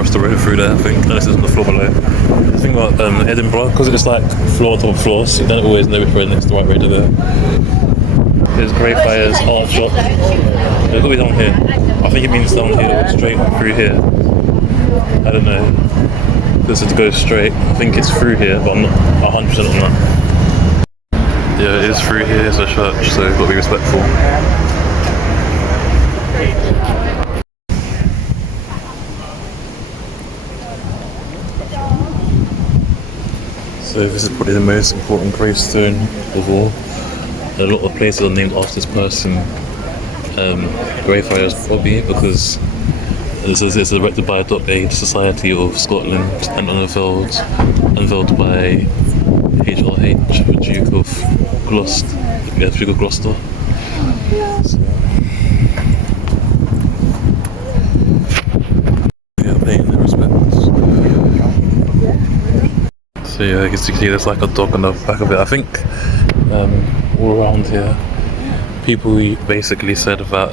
across the road through there, I think, unless it's on the floor below. The thing about Edinburgh, because it's like floor to floor, so you don't always know if it's the right way to there. Here's Greyfriars art shop. It's got to be down here. I think it means down here or straight through here. I don't know. This is to go straight. I think it's through here, but I'm not 100% on that. Yeah, it is through here. It's a church, so you've got to be respectful. So this is probably the most important gravestone of all. A lot of places are named after this person. Greyfriars probably because it's erected by a Society of Scotland and unveiled by HRH, the Duke of Gloucester. Yeah, Duke of Gloucester. So, yeah, paying their respects. So yeah, you can see there's like a dog on the back of it. I think all around here, people basically said that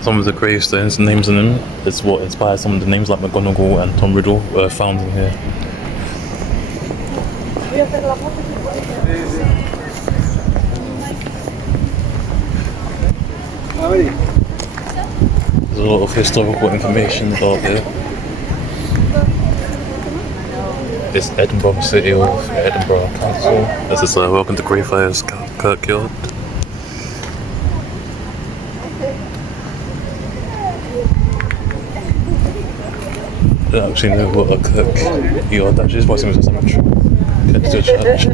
some of the gravestones, names in them, is what inspired some of the names like McGonagall and Riddle were found in here. There's a lot of historical information about here. It's Edinburgh City of Edinburgh Council. This is welcome to Greyfriars Kirkyard. I don't actually know what a kirkyard actually is, but I assume it's a cemetery. It's a church.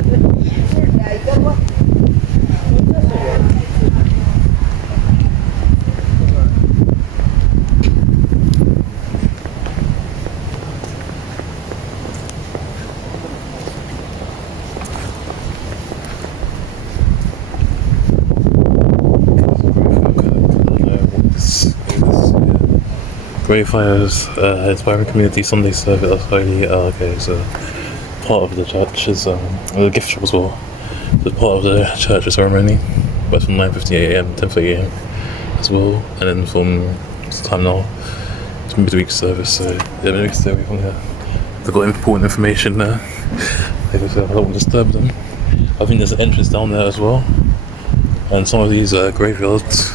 Greyfriars Inspiring Community Sunday Service. That's highly okay. So part of the church is a gift shop as well. So part of the church ceremony, but from 9:58 AM, 10:30 AM as well, and then from this time now it's midweek service. So yeah, maybe we can stay away from here. They've got important information there. Like I said, I don't want to disturb them. I think there's an entrance down there as well, and some of these graveyards.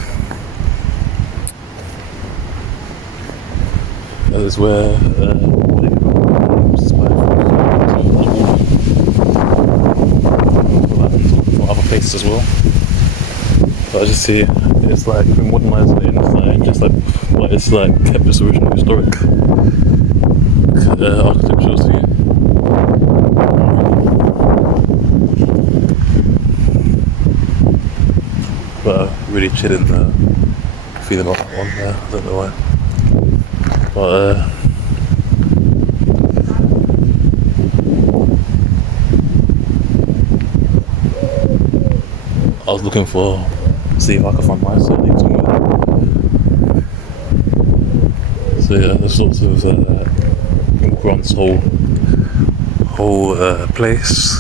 That is where other places as well. But I just see it's like been modernised on the inside, just like it's like kept this original historic architecture. See. But really chilling feeling like that one there. I don't know why. But I was looking for, see if I could find my surname somewhere. So yeah, there's lots of walk around this whole place.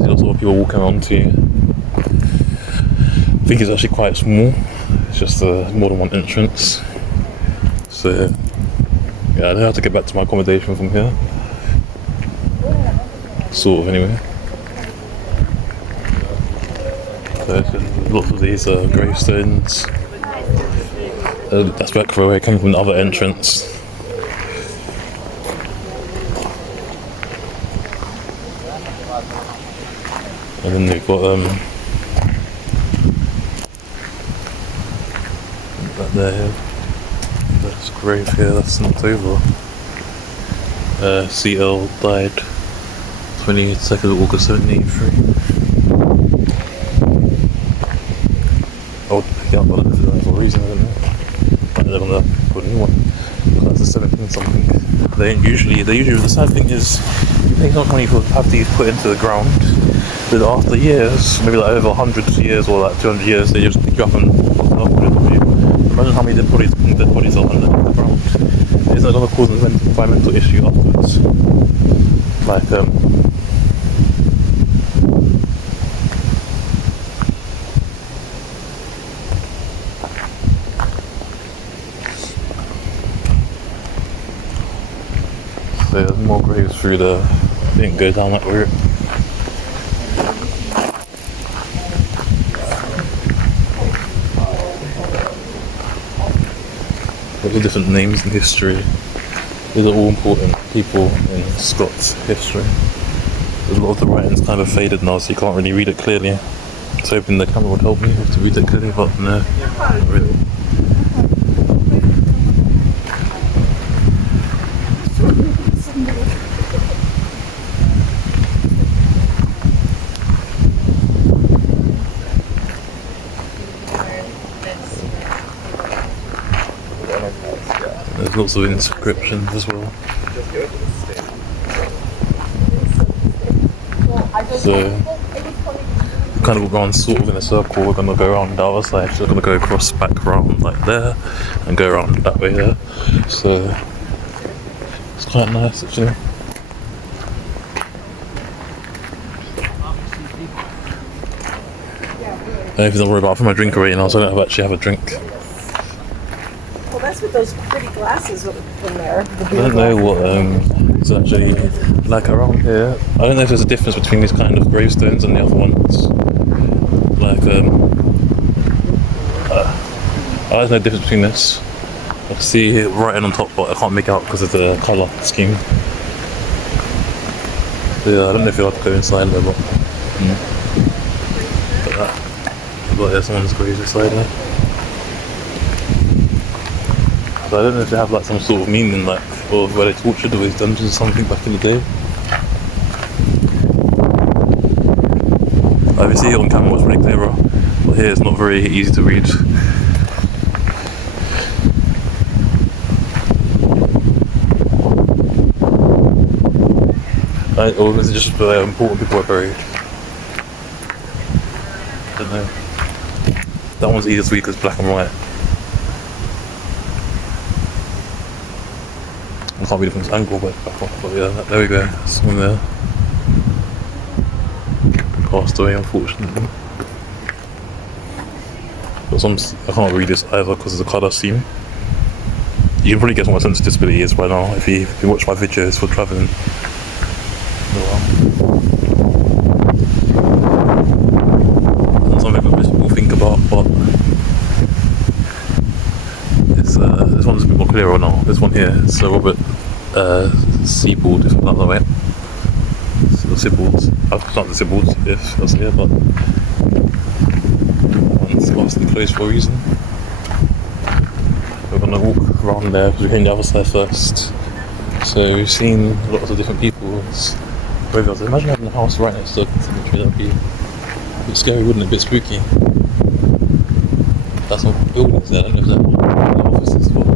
There's lots of people walking around here. I think it's actually quite small. It's just more than one entrance. So yeah, I know how to get back to my accommodation from here. Sort of, anyway. So lots of these gravestones. That's back where I come from the other entrance. And then they've got that there. That's grave here. That's not over. CL died 22nd of August 1783. Oh, yeah, but for a reason, I don't know. But they're gonna put a new one. That's the 17 something. They usually, the sad thing is, you pay so much money for have these put into the ground, but after years, maybe like over 100 years or like 200 years, they just pick you up and put it for you. Imagine how many dead bodies are under the ground. Isn't that gonna cause an environmental issue afterwards? Like, So there's more graves through the. I didn't go down that route. Lots of different names in history. These are all important people in Scots history. A lot of the writing's kind of faded now, so you can't really read it clearly. I was hoping the camera would help me to read it clearly, but no, not really. There's lots of inscriptions as well. So, kind of go around sort of in a circle. We're gonna go around the other side. So we're gonna go across back around like there, and go around that way there. So it's quite nice actually. I don't even worry about for my drink already now, so I don't actually have a drink. Well, that's what those pretty glasses in there. I don't know what it's actually like around here. I don't know if there's a difference between these kind of gravestones and the other ones. Like I don't know the difference between this. I can see it writing on top, but I can't make out because of the colour scheme. So yeah, I don't know if you'll have to go inside there, but look at that. But there's someone's grave inside there. So I don't know if they have like some sort of meaning, like, or where they tortured all these dungeons or something back in the day. Obviously on camera it's pretty clearer, but here it's not very easy to read. Or is it just where important people are buried? I don't know. That one's easier to read because it's black and white. I can't read it from this angle, but back off. But yeah, there we go. Someone there. Passed away, unfortunately. But I can't read this either because of the colour scheme. You can probably guess what my sense of disability is by now if you watch my videos for travelling. Something that most people think about, but it's, this one's a bit more clearer now. This one here, so Robert Seabold, if I'm not the way. Sibbald, I've not the Sibbald, if that's here, but one's obviously closed for a reason. We're gonna walk around there because we're hitting the other side first. So we've seen lots of different people's graveyards. Imagine having a house right next to a cemetery. That'd be a bit scary, wouldn't it? A bit spooky. That's not buildings there. I don't know if they're offices, but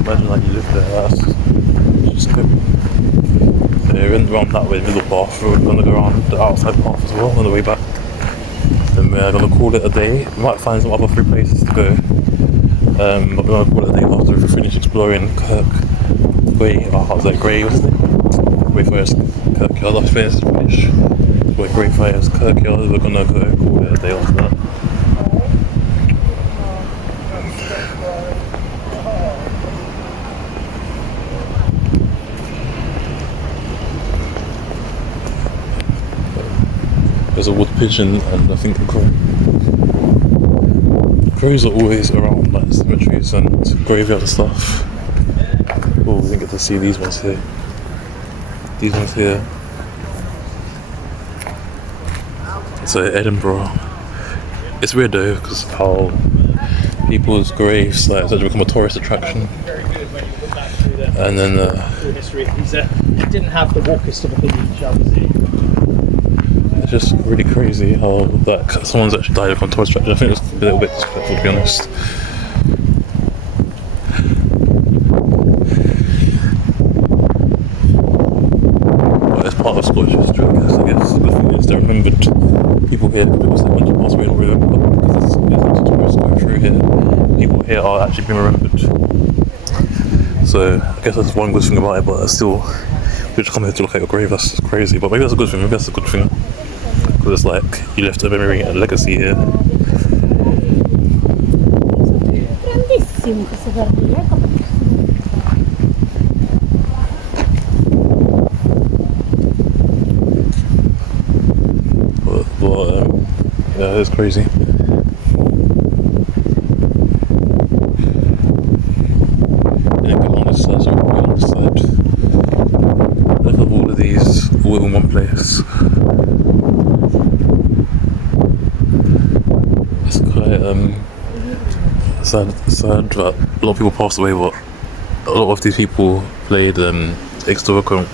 imagine like you live there. That's just good. So we went around that way, middle path. We're going to go around the outside path as well on the way back. Then we're going to call it a day. We might find some other free places to go. But we're going to call it a day after we finish exploring Greyfriars Kirkyard. After finish Greyfriars Kirkyard, we're going to go call it a day after that. There's a wood pigeon and I think a crow. Crows are always around like cemeteries and graveyards and stuff. Oh, we didn't get to see these ones here. These ones here. So Edinburgh. It's weird though because how people's graves like started to become a tourist attraction. And then it didn't have the walkest of opinion. It's just really crazy how that someone's actually died of a tourist attraction. I think it's a little bit disrespectful, to be honest. But it's part of Scottish history, I guess. The thing is, they're remembered. People here, because when you pass away, don't remember because there's lots of tourists going through here. People here are actually being remembered. So I guess that's one good thing about it, but still, we just come here to look at your grave. That's crazy. But maybe that's a good thing. Maybe that's a good thing. Because it's like you left a memory and a legacy here. is crazy. Yeah, go on this side, look at all of these all in one place. It's quite sad that a lot of people passed away, but a lot of these people played significant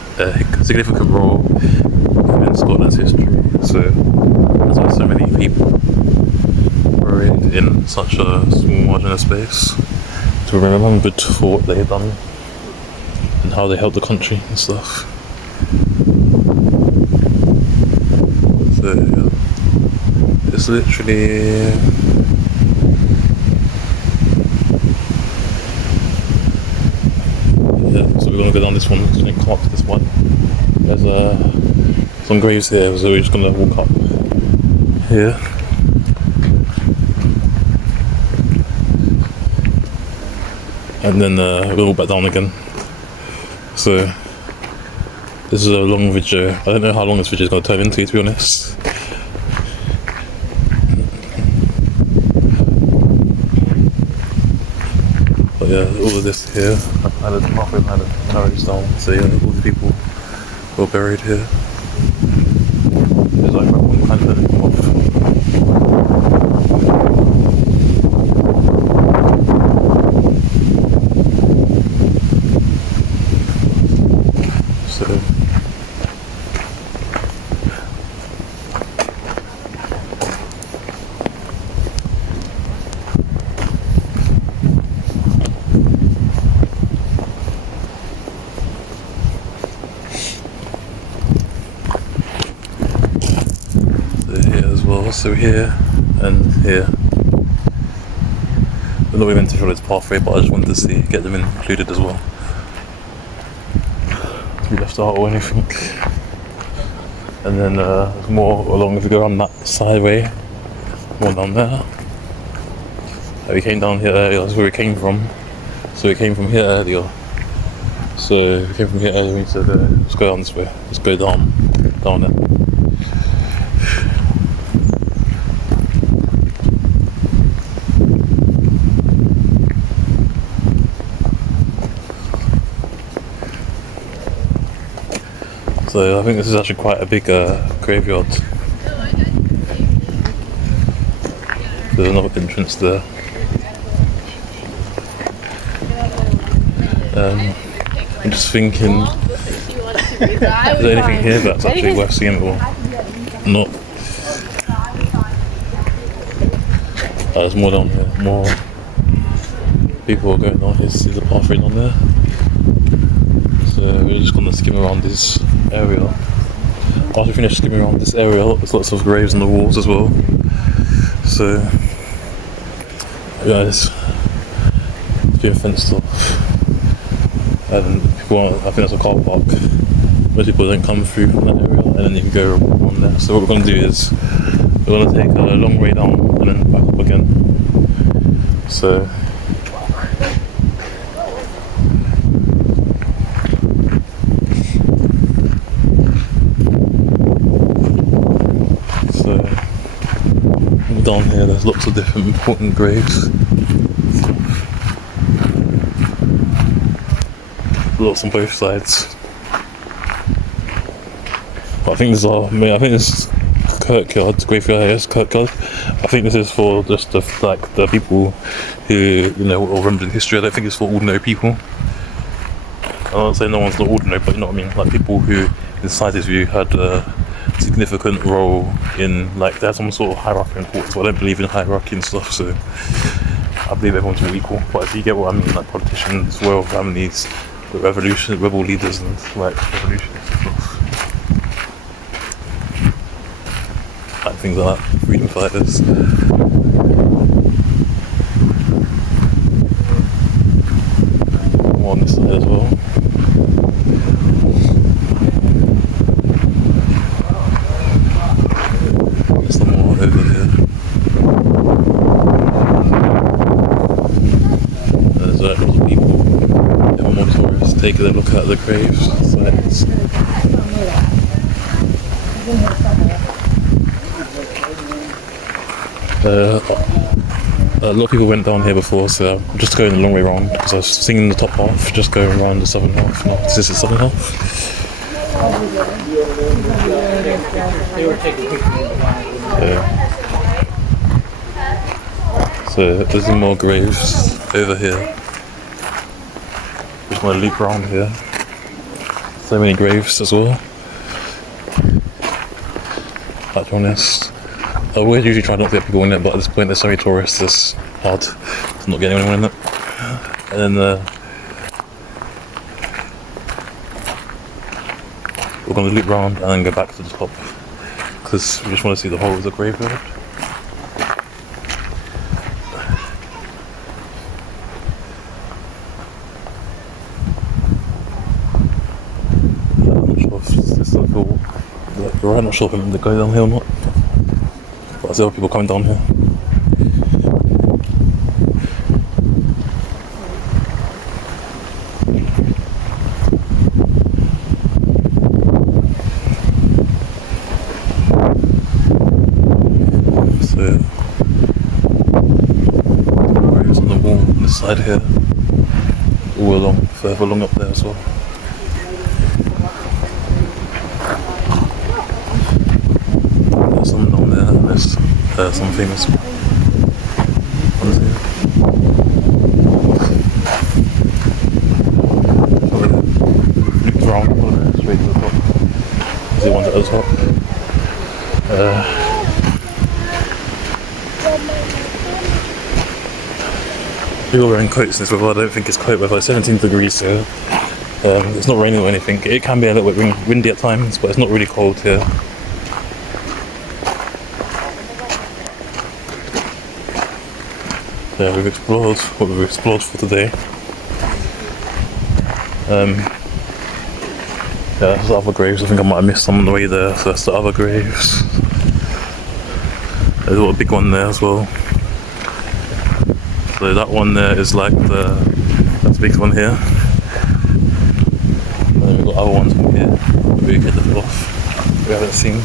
role in Scotland's history. So there's why so many people buried in such a small margin of space to be remembered for what they had done and how they helped the country and stuff. So yeah, it's literally so we're gonna go down this one, so we come up to this one. There's some graves here, so we're just gonna walk up here. And then we're gonna walk back down again. So this is a long video. I don't know how long this video is gonna turn into, to be honest. But yeah, all of this here, halfway behind the carriage down. So yeah, all the people were buried here. There's like one kind of off. So here and here. We're not really meant to follow this pathway, but I just wanted to get them included as well. To be left out or anything. And then more along, if we go around that sideway, more down there. We came down here earlier, that's where we came from. So we came from here earlier. So we came from here earlier, we said let's go down this way. Let's go down there. So I think this is actually quite a big graveyard. There's another entrance there. I'm just thinking, is there anything here that's actually worth seeing or not? There's more down here, more people are going down here to see the pathway down there. So we're just gonna skim around this area. After we finish skimming around this area, there's lots of graves on the walls as well. So yeah, it's being fenced off. And people, I think that's a car park. Most people don't come through from that area, and then you can go on there. So what we're going to do is we're going to take a long way down and then back up again. So down here there's lots of different important graves. Lots on both sides. But I think this is Kirkyard, Greyfriars, Kirkyard. I think this is for just the people who are remembered in history. I don't think it's for ordinary people. I'm not saying no one's not ordinary, but you know what I mean. Like people who, in society's view, had a significant role in they had some sort of hierarchy in courts. So I don't believe in hierarchy and stuff. So I believe everyone's all equal. But if you get what I mean, like politicians, royal families, rebel leaders, and revolutions and stuff. Things like that, freedom fighters. More on this side as well. There's some more over here. There's lots of people, even more tourists, taking a look at the graves sites. A lot of people went down here before, so I'm just going the long way around because I was singing the top half, just going around the southern half. Now this is the southern half. They were taking pictures. Yeah. So there's some more graves over here. Just want to loop around here. So many graves as well. To be honest, I would usually try not to get people in it, but at this point there's so many tourists, it's hard to not get anyone in it. And then we're going to loop around and then go back to the top because we just want to see the whole of the graveyard. I'm not sure if I'm going to go down here or not, but I see other people coming down here. So, graves on the wall on this side here, all along, further along up there as well. Some down there, and there's some famous ones here. Loop around straight to the top. There's the ones at the top. People are wearing coats in this weather. I don't think it's coat weather. It's 17 degrees here. It's not raining or anything. It can be a little bit windy at times, but it's not really cold here. Yeah, we've explored what we've explored for today. Yeah, that's the other graves. I think I might have missed some on the way there, so that's the other graves. There's a little big one there as well. So that one there is like that's the big one here. And then we've got other ones from here that we get the off we haven't seen.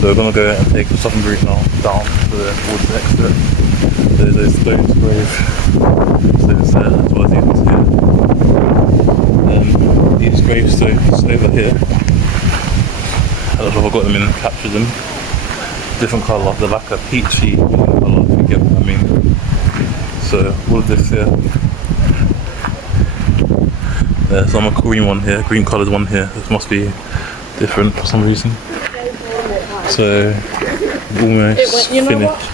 So we're going to go and take the southern route now down towards the exit. There's a stone grave. So it's as well as these ones here. These gravestones over here. I don't know if I've got them in and captured them. Different colour, they're like a peachy colour, if you get what I mean. So all of this here. There's some green one here, green coloured one here. This must be different for some reason. So almost finished.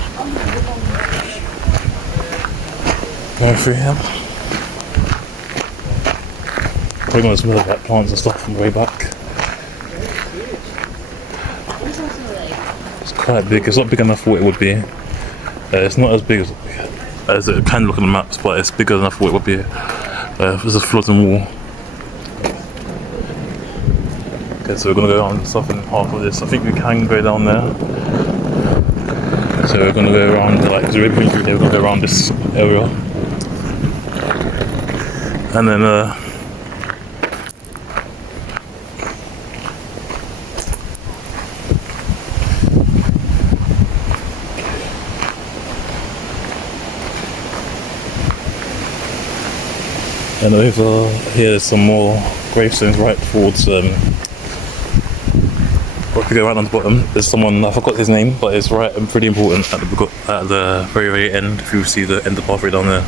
Going through here. Probably going to smell like plants and stuff on the way back. It's quite big. It's not big enough for what it would be. It's not as big as it can look on the maps, but it's bigger enough for what it would be. There's a floating wall. Okay, so we're going to go around the southern half of this. I think we can go down there. So we're going to go around, like, because we're going through here, we're going to go around this area. And then, and over here there's some more gravestones right towards, if you go right on the bottom, there's someone, I forgot his name, but it's right and pretty important at the very, very end, if you see the end of the pathway down there.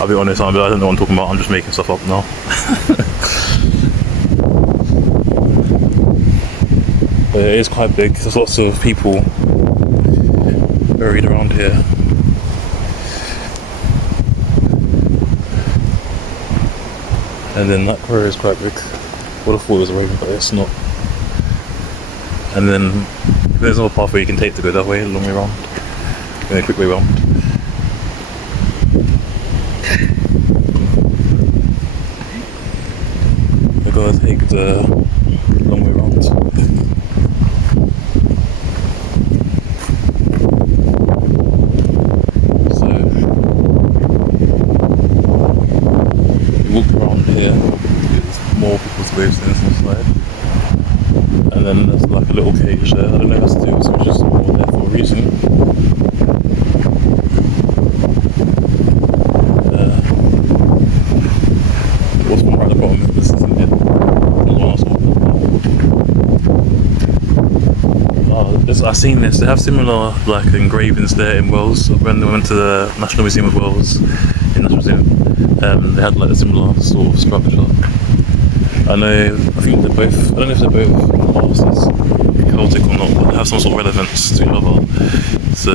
I'll be honest, I don't know what I'm talking about, I'm just making stuff up now. But it is quite big, there's lots of people buried around here. And then that quarry is quite big. Would have thought it was a raven, but it's not. And then there's another pathway you can take to go that way, a long way around. A quick way around. We're gonna take the long way around. seen this. They have similar like engravings there in Wales. When we went to the National Museum of Wales, in National Museum, they had like a similar sort of structure. I think they're both, I don't know if they're both classed as Celtic or not, but they have some sort of relevance to each other. So,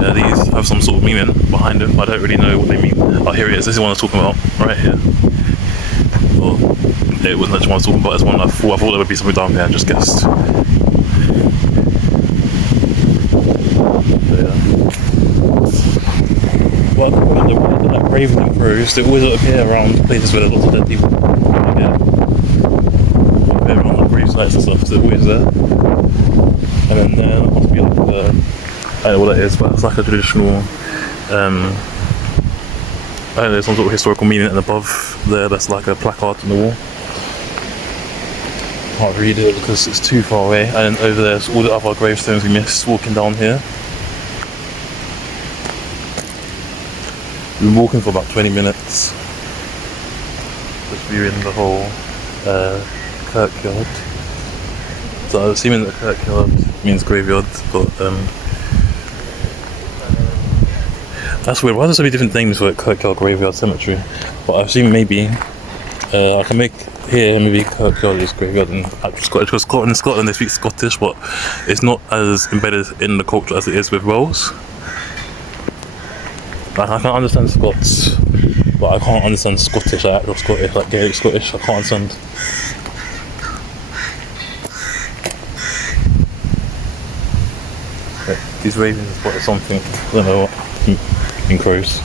yeah, these have some sort of meaning behind them. I don't really know what they mean. Oh, here it is. This is one I was talking about, right here. Well, it wasn't actually one I was talking about. It's one I thought there would be something down here. I just guessed. So, yeah. Well, they're like ravens and crows. They always appear around places where there's lots of dead people. Yeah. They appear around like grave sites and stuff. So they're always there. And then there must be like I don't know what that is, but it's like a traditional, I don't know, some sort of historical meaning, and above there there's like a placard on the wall. Can't read it because it's too far away, and then over there's all the other gravestones we missed walking down here. We've been walking for about 20 minutes, just viewing the whole Kirkyard. So I'm assuming that Kirkyard means graveyard, but that's weird. Why are there so many different names for Kirkyard, graveyard, cemetery? But I assume maybe I can make here maybe Kirkyard is graveyard in Scottish, because in Scotland they speak Scottish, but it's not as embedded in the culture as it is with Wales. Like I can understand Scots, but I can't understand Scottish, like actual Scottish, like Gaelic Scottish. I can't understand. But these ravens have spotted something. I don't know what. In crows.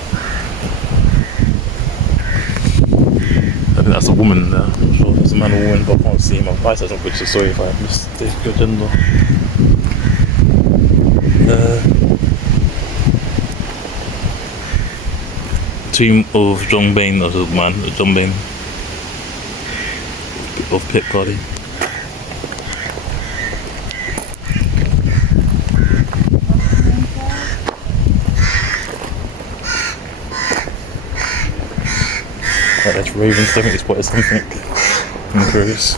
I think that's a woman there. I'm not sure if it's a man or woman, but I can't see my eyesight on picture. Sorry if I missed the gender. Tomb of John Bain, that's a man, John Bain of Kirkyard. That's ravens, I think they spotted something in the crows.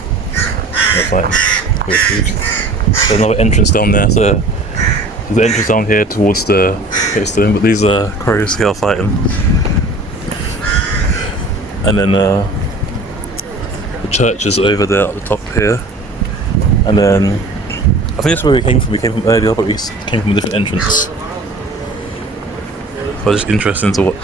They're fighting. Good food. There's another entrance down there, so there's an entrance down here towards the headstone, but these are crows here fighting. And then the church is over there at the top here. And then I think that's where we came from. We came from earlier, but we came from a different entrance. So it's just interesting to watch.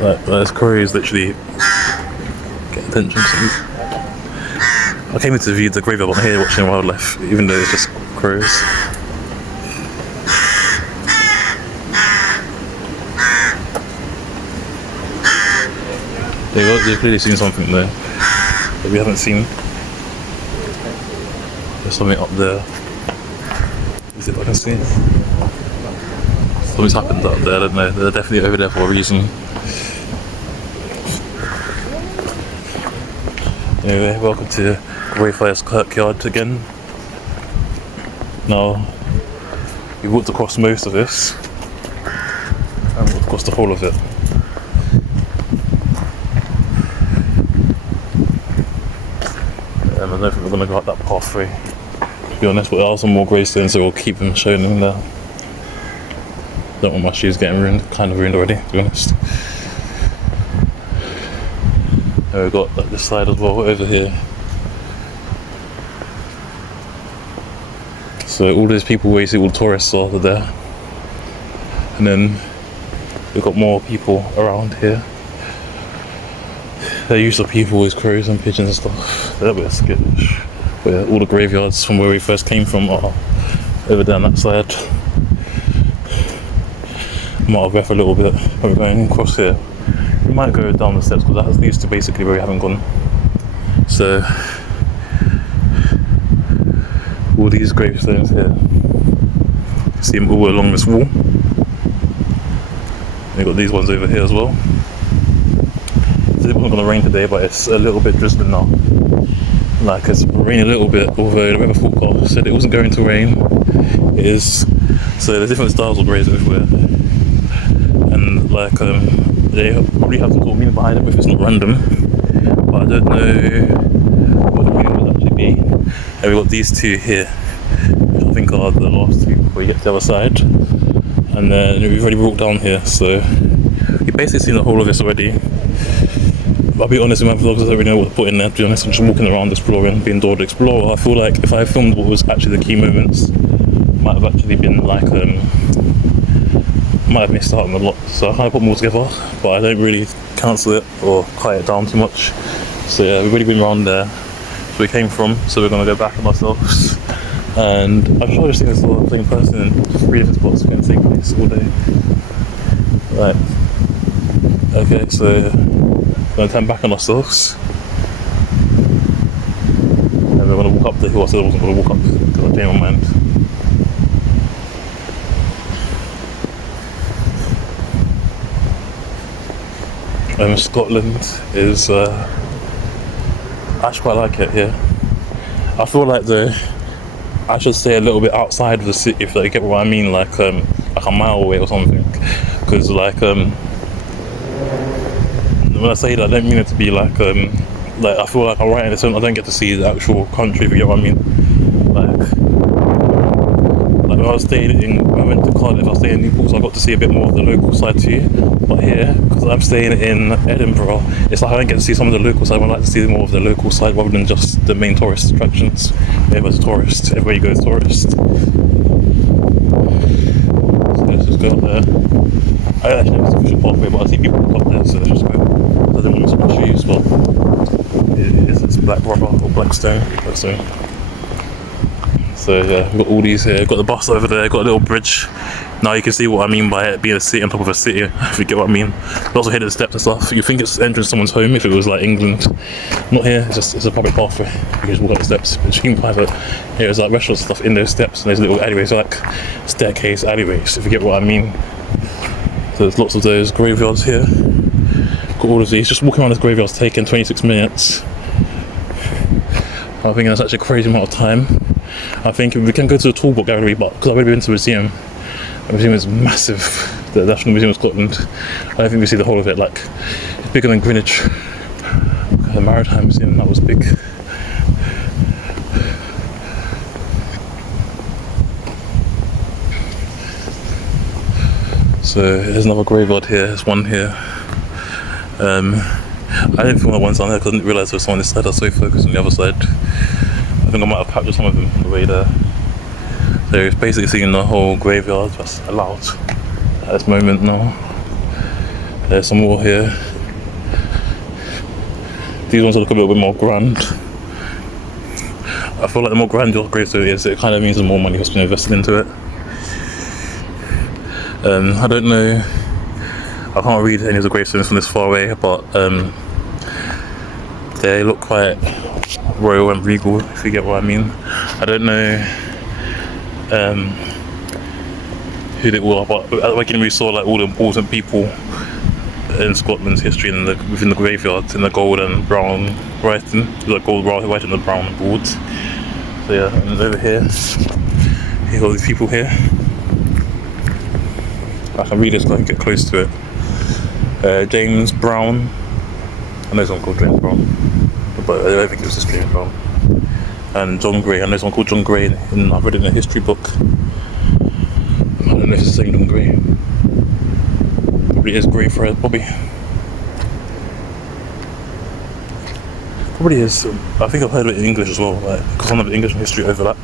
Like, those crows literally get attention. I came here to view the graveyard, but I'm here watching wildlife, even though it's just crows. They've clearly seen something there that we haven't seen. There's something up there. Let's see if I can see. Something's happened up there, I don't know. They're definitely over there for a reason. Anyway, welcome to Greyfriars Kirkyard again. Now, we walked across most of this, and walked across the whole of it. I don't think we're going to go up that pathway, to be honest, but there are some more gravestones, so we'll keep them shown in there. Don't want my shoes getting ruined, kind of ruined already, to be honest. And we've got like this side as well over here. So all these people, where you see all the tourists are there. And then we've got more people around here. Their use of people is crows and pigeons and stuff. They're a bit skittish. But yeah, all the graveyards from where we first came from are over down that side. I'm out of breath a little bit. We're going across here. We might go down the steps because that leads to basically where we haven't gone. So all these gravestones here, you see them all along this wall. We've got these ones over here as well. So it wasn't going to rain today, but it's a little bit drizzling now. Like it's raining a little bit, although the weather forecast said it wasn't going to rain. It is So there's different styles of graves everywhere, and like they probably have some sort of meaning behind them if it's not random. But I don't know what the meaning would actually be. And we've got these two here, which I think are the last two before you get to the other side. And then we've already walked down here, so you've basically seen the whole of this already. But I'll be honest, with my vlogs, I don't really know what to put in there, to be honest. I'm just walking around exploring, being Dora the Explorer. I feel like if I filmed what was actually the key moments, might have actually been like, might have missed out on a lot. So I kind of put more together, but I don't really cancel it or quiet it down too much. So yeah, we've already been around there, where we came from, so we're going to go back on ourselves. And I'm sure I've just seen this little same person in 3 different spots again, same place all day. Right. Okay, so we're going to turn back on ourselves. And we're going to walk up the hill. I said I wasn't going to walk up because I changed my mind. Scotland is, I actually quite like it here. I feel like I should stay a little bit outside of the city, if you get what I mean, like a mile away or something. Because like when I say that, I don't mean it to be like I feel like I'm right in the center. I don't get to see the actual country, if you get what I mean. Like when I went to Cardiff, I stayed in Newport, so I got to see a bit more of the local side too. But here, because I'm staying in Edinburgh, it's like I don't get to see some of the local side. I like to see more of the local side rather than just the main tourist attractions. Everyone's a tourist, everywhere you go is tourist. So let's just go up there. I actually know it's a official pathway, but I see people walk up there, so let's just go. I don't want to miss my shoes, but it's black rubber or black stone. So yeah, we've got all these here, got the bus over there, got a little bridge. Now you can see what I mean by it being a city on top of a city, if you get what I mean. There's also hidden steps and stuff. You think it's entrance to someone's home if it was like England. Not here, it's a public pathway. You can just walk up the steps. It's extremely private. Here there's like restaurants and stuff in those steps, and there's little alleyways, like staircase alleyways, if you get what I mean. So there's lots of those graveyards here. Got all of these. Just walking around this graveyard's taking 26 minutes. I think that's actually a crazy amount of time. I think we can go to the Talbot Gallery, but because I've already been to the museum is massive, the National Museum of Scotland. I don't think we see the whole of it. Like, it's bigger than Greenwich. The Maritime Museum, that was big. So there's another graveyard here, there's one here. I didn't film that one down there because I didn't realise there was someone on this side. I was so focused on the other side. I think I might have captured some of them on the way there. So it's basically seeing the whole graveyard that's allowed at this moment now. There's some more here. These ones look a little bit more grand. I feel like the more grand your gravestone is, it kind of means the more money has been invested into it. I don't know, I can't read any of the gravestones from this far away, but they look quite royal and regal, if you get what I mean. I don't know who they all are, but at the beginning we saw like all the important people in Scotland's history within the graveyard in the gold and brown writing, the gold white and the brown boards. So yeah, and over here, you got these people here. I can read this because I can get close to it. James Brown. I know someone called James Brown, but I don't think it was just James Brown. And John Gray. I know someone called John Gray. I've read it in a history book. I don't know if it's the same John Gray. Probably is Greyfriars, Bobby. Probably is. I think I've heard of it in English as well, because some of the English and history overlap.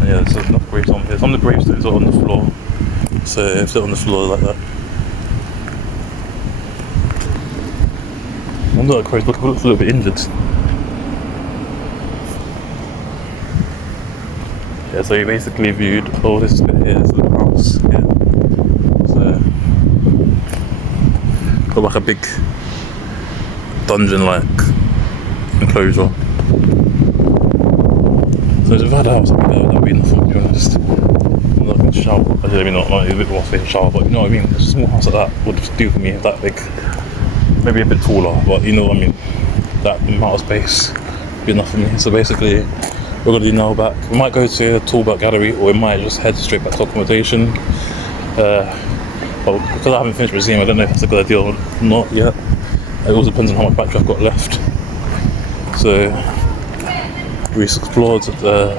And yeah, there's enough graves on here. Some of the gravestones are on the floor, so if they're on the floor like that. I wonder that crow's looks a little bit injured. Yeah, so you basically viewed, this bit here is the house, yeah. So, got like a big dungeon-like enclosure. So if I had a house up there, that would be enough, to be honest. I'm not going to shower, maybe not, like a bit more space to shower, but you know what I mean? A small house like that would do for me, that big. Maybe a bit taller, but you know what I mean. That amount of space would be enough for me. So basically, we're gonna do now back. We might go to the Talbot Gallery, or we might just head straight back to accommodation. But because I haven't finished museum, I don't know if that's a good idea or not yet. It also depends on how much battery I've got left. So we explored the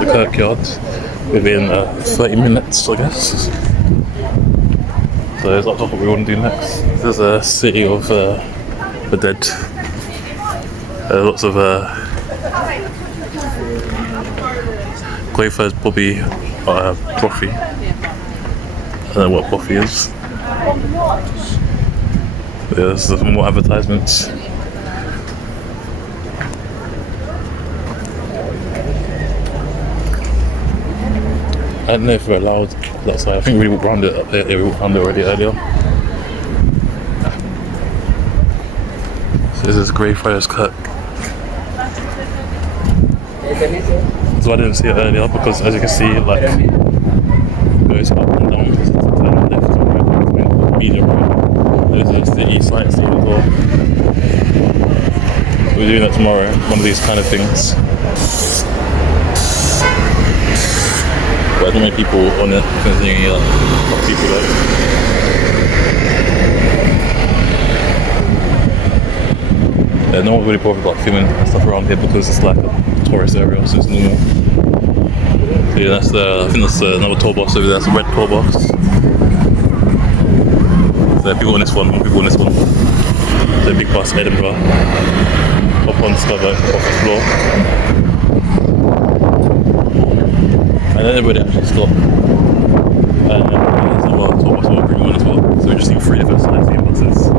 Kirkyard within 30 minutes, I guess. So that's what we want to do next. There's a city of the dead. Lots of Greyfriars Bobby Brothy. I don't know what Brothy is. There's some more advertisements. I don't know if we're allowed that side. I think we walked around it up here. Yeah, we walked around it already earlier. So this is Greyfriars Kirk. So I didn't see it earlier because, as you can see, it like goes up and down to the left and right, medium right. This is the east sightseeing as well. We're doing that tomorrow. One of these kind of things. But I don't know people on it because you know, lot of people there. Yeah, no one's really bothered about filming stuff around here because it's like a tourist area, so it's normal. So yeah, that's I think that's another tour bus over there. That's a red tour bus. So there are people on this one, more people on this one. So big bus, Edinburgh. Up on Discover, off the floor. And then everybody actually stopped. And there's another tour bus will bring one as well. So we just seen 3 different sightseeing buses. I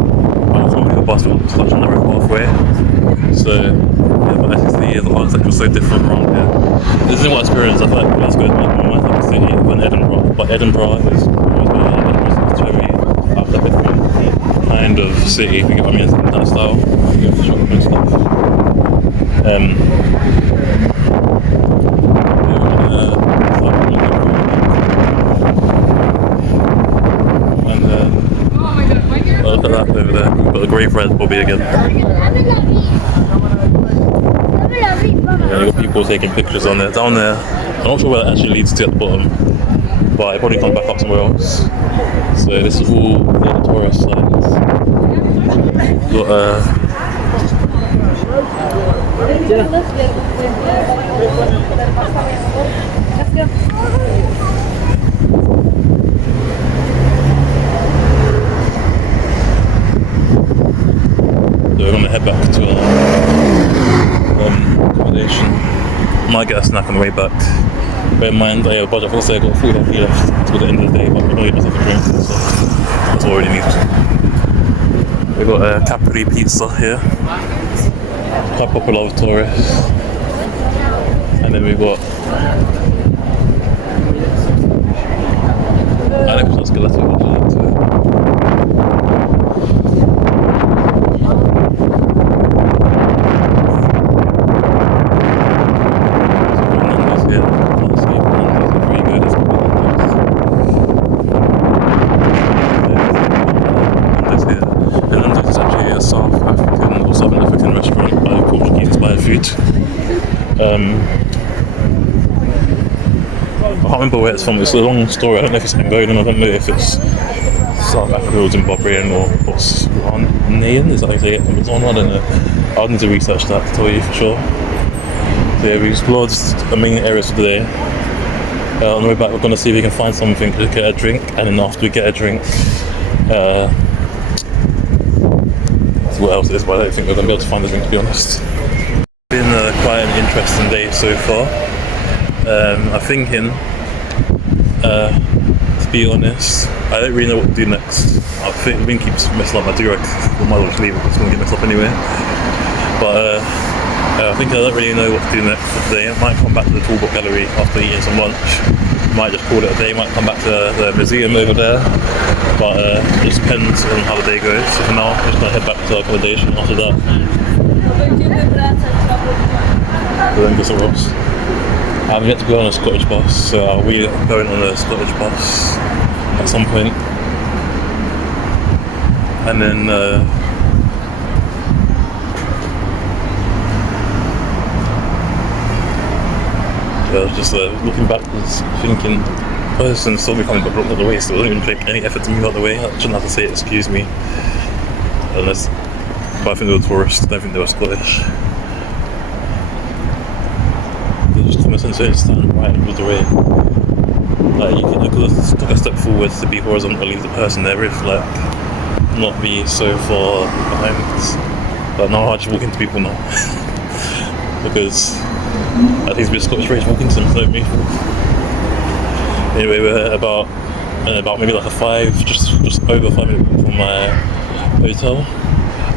was wondering if the bus was such a narrow pathway. So, yeah, but as you see, the architecture was so different around here. This isn't what I experienced. I thought Glasgow is my type of city than Edinburgh. But Edinburgh is a very different kind of city, if you get what I mean, it's kind of style. You have to shop and stuff. Look at that over there. We've got the Greyfriars Bobby again. Yeah, you've got people taking pictures on there. Down there, I'm not sure where that actually leads to at the bottom, but it probably comes back up somewhere else. So this is all the tourist sites. We've got so we're going to head back to our accommodation. Might get a snack on the way back. Bear in mind, I have a budget. Also, I've got food left until the end of the day, but I'm going to get myself a drink, so that's all I really need. We've got a Capri pizza here, quite popular with tourists. And then we've got I think it's skeleton, would you like to? I can't remember where it's from. It's a long story. I don't know if it's Angolan. I don't know if it's South Africa or Zimbabwean or Botswanian. Is that how you say it? Botswana? I don't know. I'll need to research that to tell you for sure. So yeah, we explored the main areas for the day. On the way back, we're going to see if we can find something to get a drink, and then after we get a drink, what else it is, but I don't think we're going to be able to find the drink, to be honest. It's been quite an interesting day so far. I'm thinking, to be honest, I don't really know what to do next. I think Vin keeps messing up my do. I might as well leave it because it's going to get messed up anyway. But I think I don't really know what to do next for today. I might come back to the Talbot Gallery after eating some lunch. Might just call it a day. Might come back to the museum over there. But it just depends on how the day goes. So for now, I'm just going to head back to accommodation after that. So then get some rocks. I haven't yet to go on a Scottish bus, so we're going on a Scottish bus at some point. And then, 'cause I was just looking backwards, thinking, oh, this is still becoming a block out the way, so I don't even make any effort to move out the way. I shouldn't have to say excuse me. Unless, but I think they were tourists, I don't think they were Scottish. There's just common sense to stand right in the middle of the way. Like, you could have took a step forward to be horizontal, leave the person there with, like, not be so far behind. But now I just walk into people now. Because I think it's a bit Scottish race walking to them, don't we? Anyway, we're about maybe like just over 5 minutes from my hotel.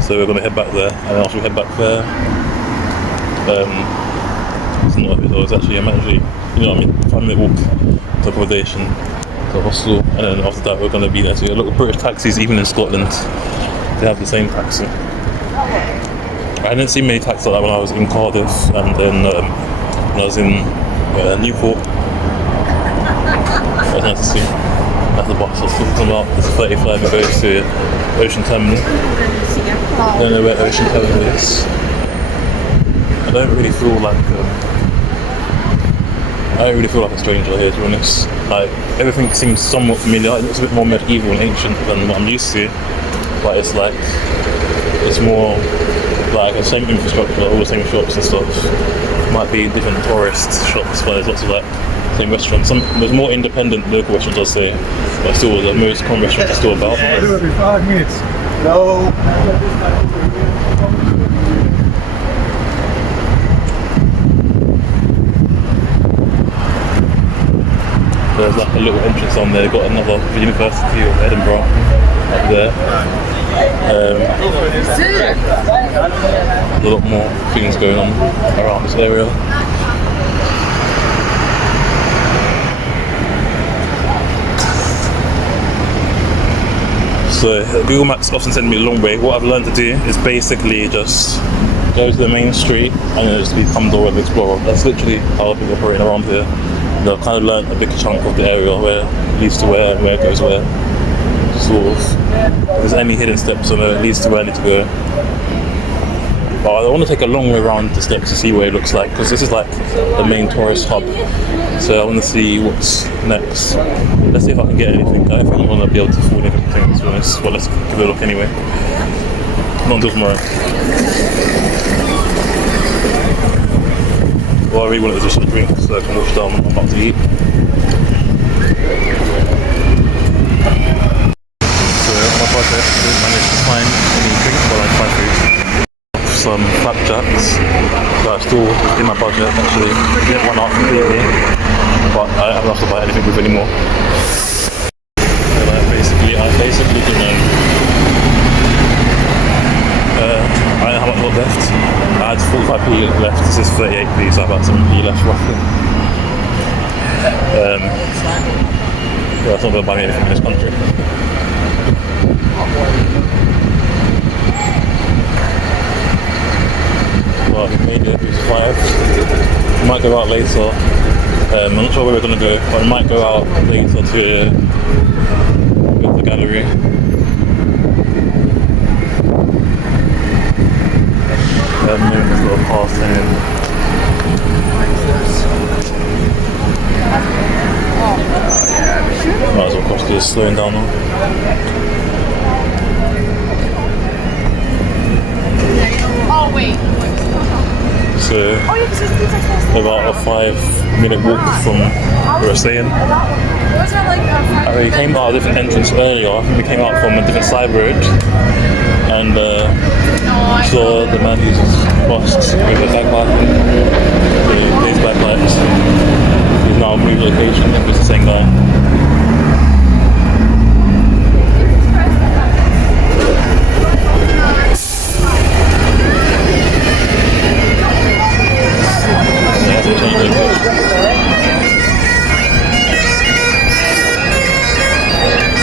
So we're gonna head back there, and then after we head back there, it's not a hotel, it's actually, I'm actually, you know what I mean, 5-minute walk to accommodation, to a hostel, and then after that we're gonna be there to get a lot of British taxis, even in Scotland, they have the same taxi. I didn't see many taxis like that when I was in Cardiff, and then when I was in Newport. That was nice to see. That's the bus I was talking about. It's 35 and goes to Ocean Terminal. I don't know where Ocean Terminal is. I don't really feel like a stranger here, to be honest. Like, everything seems somewhat familiar. It looks a bit more medieval and ancient than what I'm used to. But it's like, it's more like the same infrastructure, all the same shops and stuff. Might be different tourist shops, but there's lots of like same restaurants. There's more independent local restaurants, I'd say, but still the most common restaurants are still about. It'll be 5 minutes. No. There's like a little entrance on there. They've got another University of Edinburgh up there. A lot more things going on around this area. So Google Maps often sends me a long way. What I've learned to do is basically just go to the main street and then just become the web explorer. That's literally how people operate around here. And I've kind of learned a big chunk of the area where it leads to where and where it goes where. Sort of. If there's any hidden steps on it, leads to where I need to go. But I want to take a long way around the steps to see what it looks like, because this is like the main tourist hub. So I want to see what's next. Let's see if I can get anything. I don't think I'm going to be able to afford anything, to be honest. But let's give it a look anyway. Not until tomorrow. Well, I really wanted to just drink so I can watch down what I'm about to eat. So on my budget, I didn't manage to find any drinks, but I tried food. Some flapjacks that are still in my budget, actually. Didn't run out completely, but I don't have enough to buy anything with anymore. So I basically didn't I don't know how much I got left. I had 45p left, this is 38p, so I have about 7p left roughly. That's not going to buy me anything in this country. Well, we made it, it's 5. We might go out later. I'm not sure where we're going to go, but we might go out later to the gallery. Maybe this little path in. Might as well cross this, slowing down now. Oh wait. So about a 5-minute walk from where we're staying. We came out a different entrance earlier. I think we came out from a different side road and saw the man who's crossed with the backlight. His backlight. He's now moved location. It was the same guy.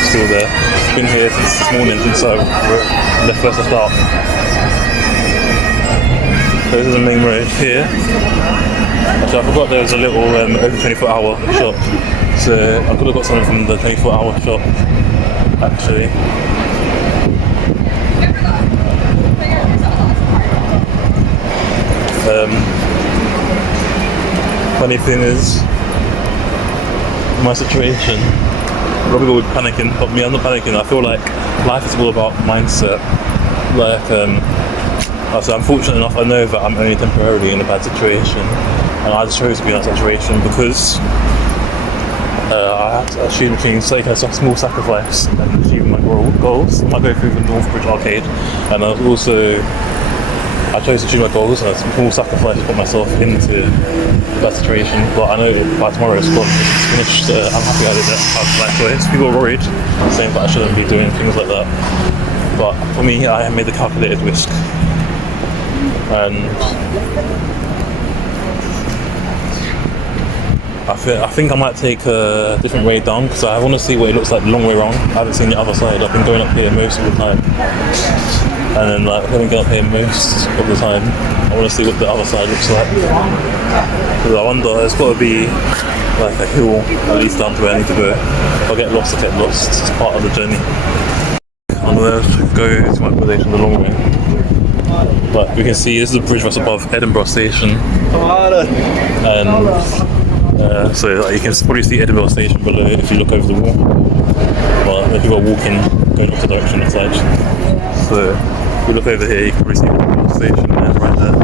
Still there. Been here since this morning, since I left first start. This is the main road here. Actually, I forgot there was a little open 24-hour shop. So I could have got something from the 24-hour shop, actually. funny thing is, my situation, a lot of people would panicking, but me, I'm not panicking. I feel like life is all about mindset. Like, so I'm fortunate enough, I know that I'm only temporarily in a bad situation, and I just chose to be in that situation because I had to choose between taking a small sacrifice and achieving my goals. I might go through the Northbridge Arcade, and I chose to achieve my goals and a small sacrifice to put myself into that situation. But I know by tomorrow it's gone, it's finished. I'm happy I did that. I was that choice. People are worried, saying that I shouldn't be doing things like that. But for me, I made the calculated risk, and I think I might take a different way down because I want to see what it looks like the long way around. I haven't seen the other side. I've been going up here most of the time, and then like I'm going to get up here most of the time. I want to see what the other side looks like. Because I wonder, it's got to be like a hill at least down to where I need to go. If I get lost, I get lost. It's part of the journey. I'm going to go to my accommodation the long way. But we can see this is the bridge that's above Edinburgh Station, and so like, you can probably see Edinburgh Station below if you look over the wall. But the people are walking, going up the direction inside. So if you look over here, you can probably see Edinburgh Station right there.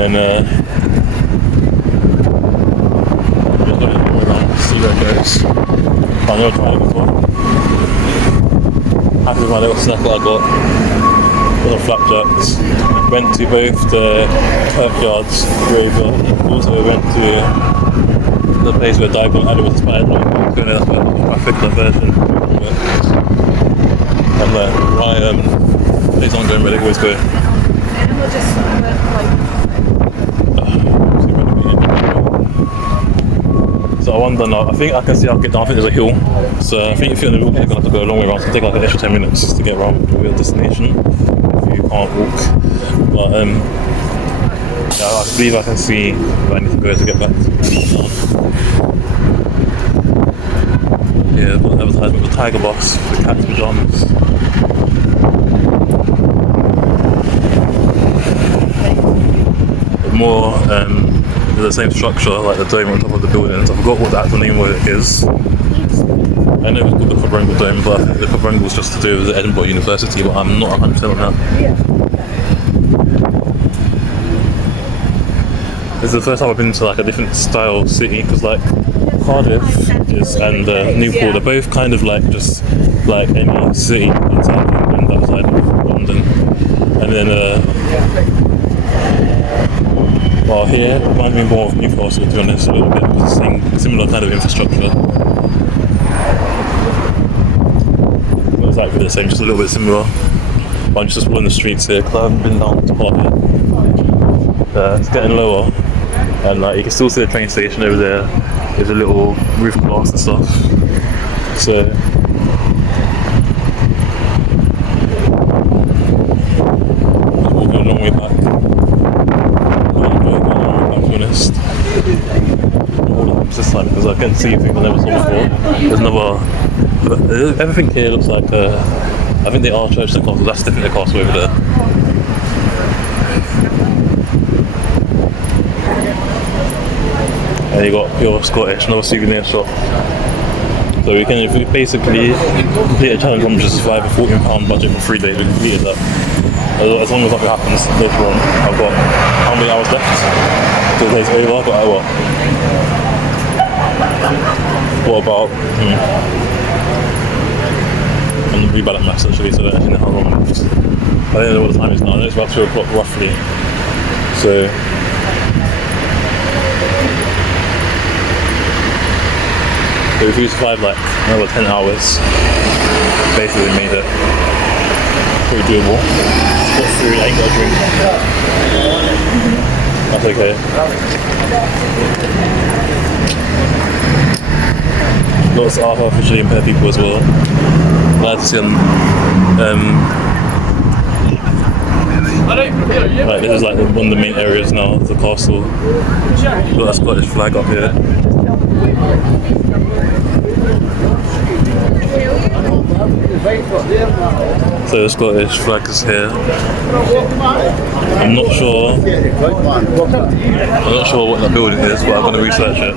And then just go around, see where it goes. But I'm going to try it before. Happy with my little snack that I got. Little flapjacks. Went to both the Kirkyards over. Also went to the place where Diamond Alley was inspired. That's where my figure version works. And my place I'm going where they always go. And we'll just So I wonder now, I think I can see I'll get down, I think there's a hill. So I think if you're in the walk, you're going to have to go a long way around. So it'll take like an extra 10 minutes to get around to your destination if you can't walk. But yeah, I believe I can see where I need to go to get back to the town. Yeah, the advertisement, the tiger box, the cat's pyjamas. But more, the same structure, like the dome on top of the buildings. I forgot what the actual name of it is. I know it's called the Quadrangle Dome, but I think the Quadrangle is just to do with the Edinburgh University, but I'm not 100% on that. This is the first time I've been to like a different style city, because like Cardiff and Newport are both kind of like just like any city inside England outside of London. And then well, here it reminds me more of Newcastle, to be honest, a little bit, because it's the same, similar kind of infrastructure. Not exactly the same, just a little bit similar. But I'm just following the streets here because I haven't been down to part yet. It's getting lower, and like you can still see the train station over there. There's a little roof glass and stuff. So I'm walking a long way back. This time because I can see things I never saw before. There's another. Everything here looks like. I think they are churches and castles. That's definitely a castle over there. And you got Pure Scottish, another souvenir shop. So we can basically complete a challenge from just survive a £14 budget for 3 days. We completed that. As long as nothing happens later on, I've got how many hours left? The day's over. I've got what? What about? I'm really bad at maths actually, so I don't actually know how long left. I don't know what the time is now. I know it's about 2 o'clock roughly. So if we survive like another 10 hours, basically made it pretty doable. Got food, I ain't got a drink. That's okay. Lots of are visually impaired people as well. Glad to see them. Like this is like one of the main areas now of the castle. Got a Scottish flag up here. So the Scottish flag is here. I'm not sure what that building is, but I'm going to research it.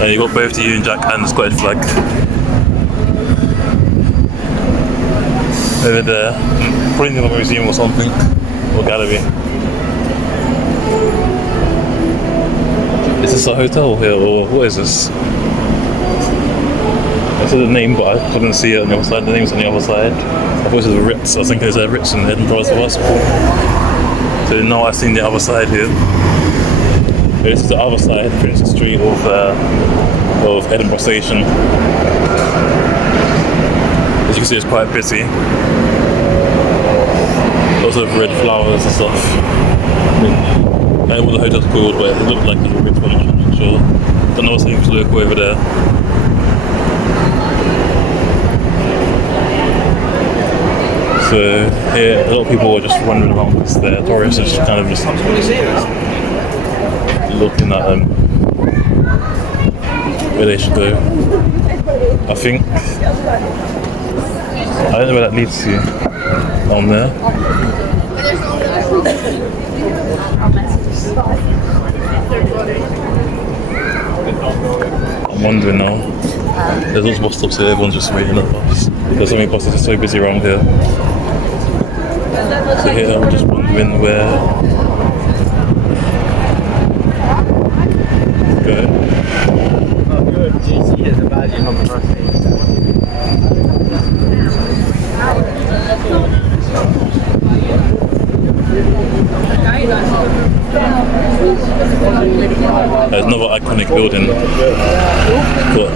And you got both the Union Jack and the Scottish flag. Over there, probably in a museum or something, or gallery. Is this a hotel here, or what is this? I said the name, but I couldn't see it on the other side. The name's on the other side. I thought it was a Ritz. I was thinking there's a Ritz in Edinburgh as well. So now I've seen the other side here. This is the other side, Princes Street of Edinburgh Station. As you can see, it's quite busy. Lots of red flowers and stuff. I don't know what the hotel's called, but it looked like a Ritz one, I'm not sure. Don't know what's the name to look over there. So here, a lot of people are just wandering around because they're tourists, just kind of just looking at where they should go. I think I don't know where that leads to. Down there. I'm wondering now. There's lots of bus stops here. Everyone's just waiting at the bus. There's so many buses. It's so busy around here. So here I'm just wondering where to go. There's another iconic building, but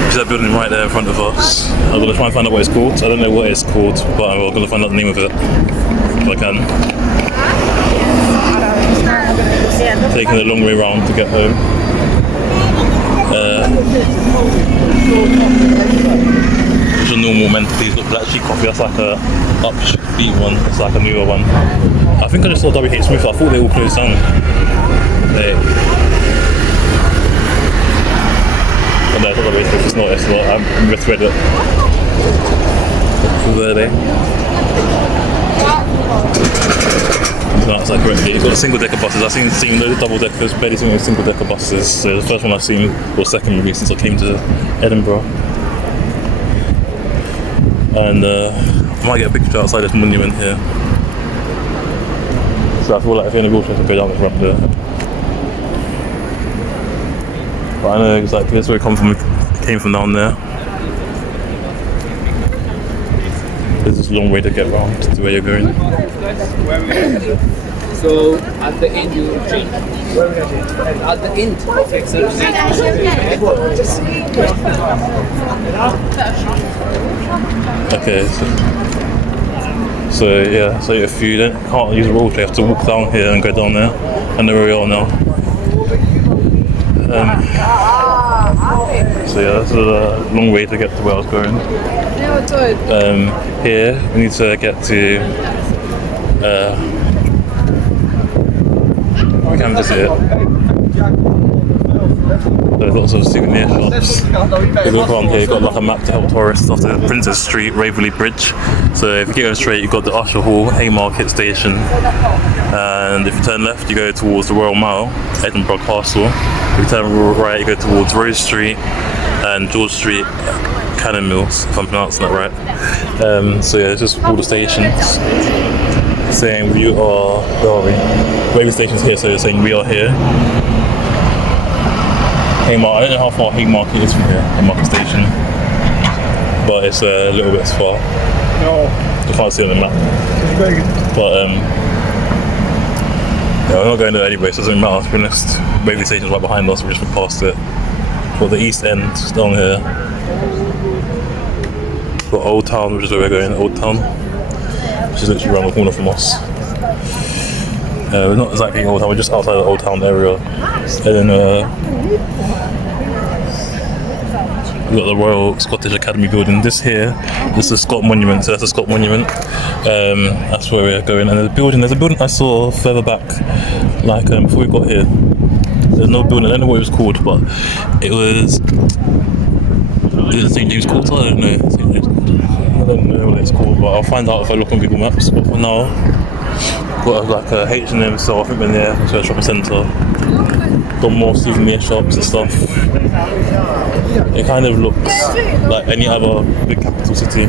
there's that building right there in front of us. I'm going to try and find out what it's called. I don't know what it's called, but I'm going to find out the name of it if I can. Taking a long way round to get home. It's a normal Mental's, but Black Sheep Coffee, that's like a upbeat one, it's like a newer one. I think I just saw WH Smith, I thought they all closed down. Oh no, it's not WH Smith, it's not, I misread it. Where are they? That's like correctly. You've got single decker buses. I've seen loads of double deckers, barely seen any single decker buses. So the first one I've seen was second movie since I came to Edinburgh. And I might get a picture outside this monument here. So I feel like if you're in a wheelchair, I can go down the front there. But I know exactly that's where it came from down there. There's this long way to get around to where you're going. So at the end you change. At the end of exercise. Okay, so yeah, so if you can't use a wheelchair, you have to walk down here and go down there. I know where we are now. So yeah, that's a long way to get to where I was going. Here we need to get to. We can visit it. There's lots of souvenir shops. You look around here, you've got like a map to help tourists after Princess Street, Waverley Bridge. So if you keep going straight, you've got the Usher Hall, Haymarket Station. And if you turn left, you go towards the Royal Mile, Edinburgh Castle. If you turn right, you go towards Rose Street and George Street, Cannon Mills, if I'm pronouncing that right. So yeah, it's just all the stations saying we are, where are we? Waverley Station's here, so it's saying we are here. Haymarket, I don't know how far Haymarket is from here, Haymarket Station, but it's a little bit far. No. You can't see on the map. But yeah, we're not going there anyway, so it doesn't matter, to be honest. Waverley Station's right behind us, we just went past it. For the East End, down here. Got Old Town, which is where we're going, Old Town. Which is literally around the corner from us. We're not exactly Old Town, we're just outside the Old Town area. And then we've got the Royal Scottish Academy building. This here is the Scott Monument, so that's the Scott Monument. That's where we're going. And there's a building I saw further back, like before we got here. There's no building. I don't know what it was called, but it was St. James Quarter. I don't know. St. James Quarter. I don't know what it's called, but I'll find out if I look on Google Maps. But for now, got like a H&M store. I think been there, so a shopping centre. Got more souvenir shops and stuff. It kind of looks like any other big capital city.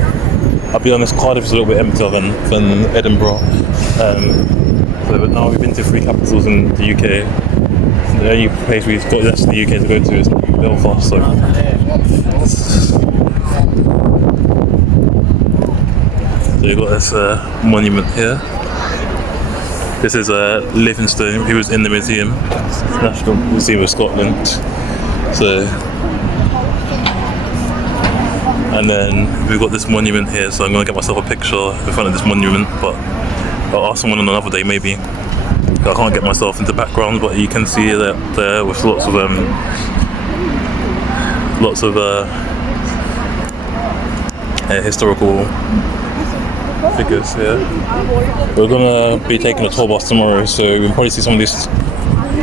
I'll be honest, Cardiff is a little bit emptier than Edinburgh. But now we've been to 3 capitals in the UK. The only place we've got less in the UK to go to is Belfast. So you've got this monument here. This is Livingstone, who was in the museum, National Museum of Scotland. So, and then we've got this monument here. So I'm going to get myself a picture in front of this monument, but I'll ask someone on another day maybe. I can't get myself into the background, but you can see that there with lots of historical figures here. We're gonna be taking a tour bus tomorrow, so we'll probably see a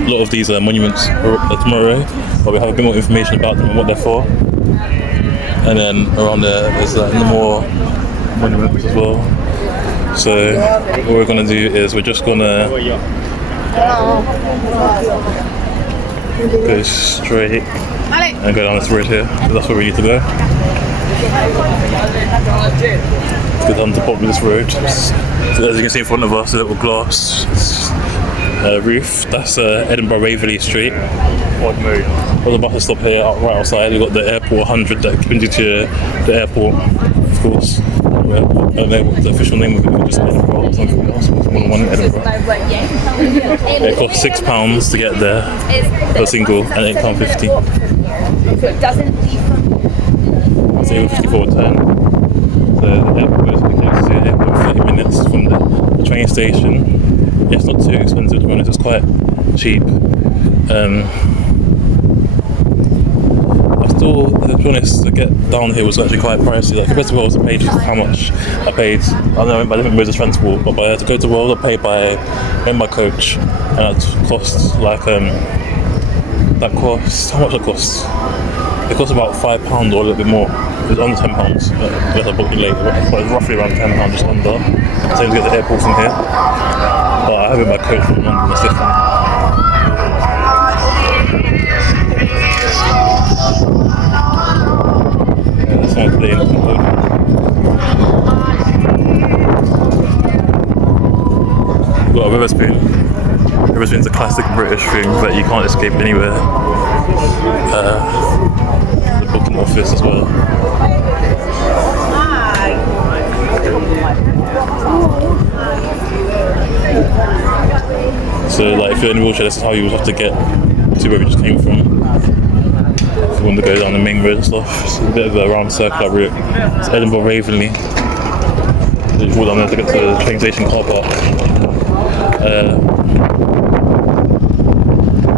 lot of these monuments tomorrow, but we have a bit more information about them and what they're for. And then around there's more monuments as well. So what we're gonna do is we're just gonna go straight and go down this road here. So that's where we need to go. Let's go down the bottom of this road. So as you can see in front of us, a little glass roof. That's Edinburgh Waverley Street. Got the bus stop here right outside. We've got the Airport 100 that brings you to the airport, of course. I don't know what the official name of it, just Edinburgh or something else. More than one in Edinburgh. It costs £6 to get there per single and £8.50. So it doesn't leave from. It's 8.54 So the airport is close to the airport, 30 minutes from the train station. It's not too expensive to be honest, it's quite cheap. To be honest, to get down here was actually quite pricey. Like compared to Wales, I paid how much I paid. I don't know, I didn't modes of transport, but to go to Wales, I paid by coach, and that cost like how much it cost? It cost about £5 or a little bit more. It was under £10. Because I booked it late, but it was roughly around £10 just under. Same to get to the airport from here. But I have it by coach from London. It's different. Got a river spoon. River spoon's a classic British thing that you can't escape anywhere. The booking office as well. So like if you're in Wiltshire, this is how you would have to get to where we just came from. If you want to go down the main road and stuff, it's a bit of a round circular route. It's Edinburgh Waverley. So you walk down there to get to the train station car park.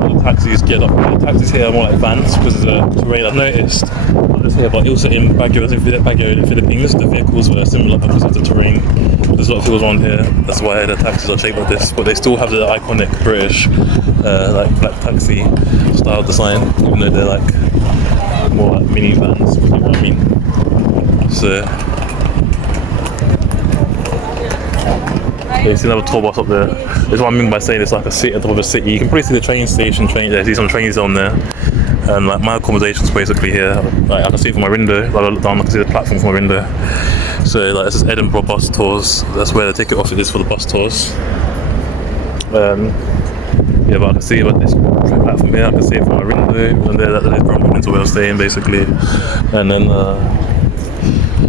The taxis get up. The taxis here are more like vans because there's a terrain. I've noticed not just here, but also in Baguio in the Philippines, the vehicles were similar because of the terrain. There's a lot of vehicles around here. That's why the taxis are shaped like this, but they still have the iconic British like black taxi style design, even though they're like more like minivans, if you know what I mean. So you see another tour bus up there. This is what I mean by saying it's like a city on top of a city. You can probably see the train station there, see some trains on there. And like my accommodation's basically here. Like I can see it from my window. Like I look down, I can see the platform from my window. So like this is Edinburgh bus tours. That's where the ticket office is for the bus tours. Yeah, but I can see about this platform here. I can see it from my window, and there, that's into where I'm staying basically. And then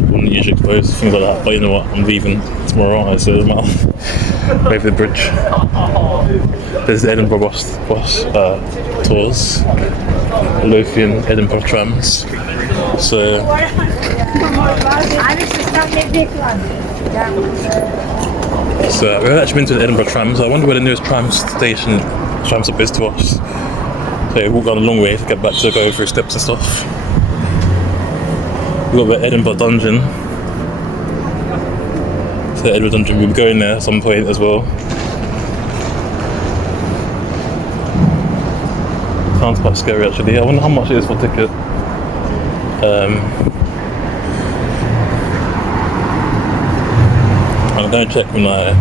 wouldn't usually close things like that. But you know what? I'm leaving tomorrow, so it doesn't matter. Over the bridge. There's the Edinburgh bus tours, Lothian Edinburgh trams. So we've actually been to the Edinburgh trams. I wonder where the nearest tram stop is to us. So we walked down a long way to get back to go through steps and stuff. We've got the Edinburgh Dungeon. So the Edinburgh Dungeon, we'll be going there at some point as well. sounds quite scary actually. I wonder how much it is for a ticket. I'm going to check when I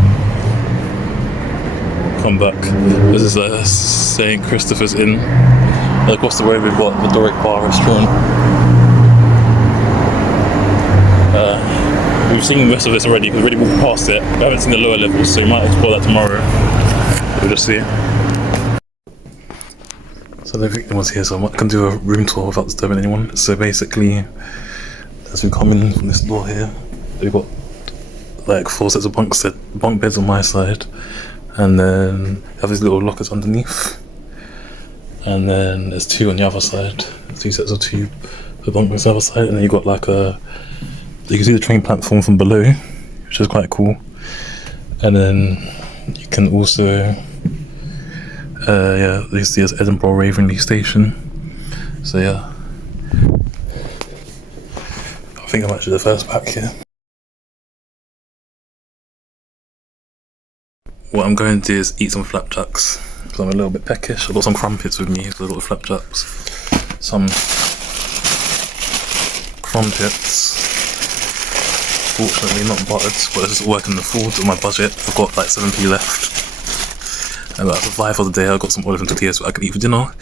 come back. This is St. Christopher's Inn. Across the road we've got the Doric Bar restaurant. We've seen the rest of this already because we already walked past it. We haven't seen the lower levels, so we might explore that tomorrow. We'll just see. So the victim was here, so I can do a room tour without disturbing anyone. So basically, as we come in from this door here, we've got like 4 sets of bunk beds on my side, and then have these little lockers underneath, and then there's 2 on the other side. 2 sets of 2 for bunk beds on the other side, and then you got like you can see the train platform from below, which is quite cool. And then you can also you see as Edinburgh Waverley Station. So yeah, I think I'm actually the first back here. What I'm going to do is eat some flapjacks because I'm a little bit peckish. I've got some crumpets with me, so I've got flapjacks, some crumpets. Fortunately not buttered, but it's just working the full to my budget. I've got like 7p left. And that's a survive for the day. I've got some olive and tortillas I can eat for dinner.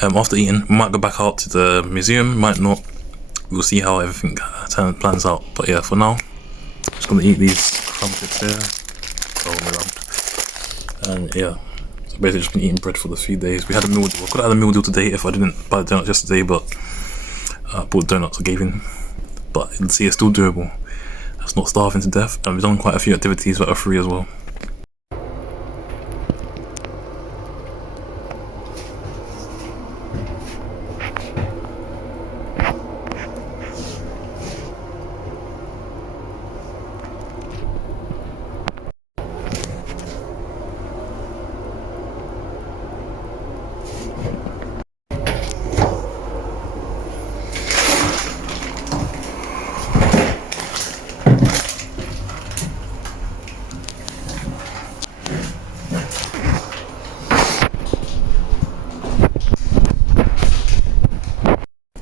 After eating, we might go back out to the museum, might not. We'll see how everything plans out. But yeah, for now, I'm just gonna eat these crumpets here. And yeah, so basically just been eating bread for the few days. We had a meal deal. I could have had a meal deal today if I didn't buy the donuts yesterday, but I bought donuts, I gave in. But you can see it's still doable. It's not starving to death, and we've done quite a few activities that are free as well.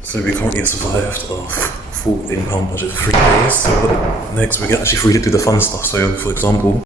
So we currently survived off £14 budget for 3 days. So next we get actually free to do the fun stuff. So for example,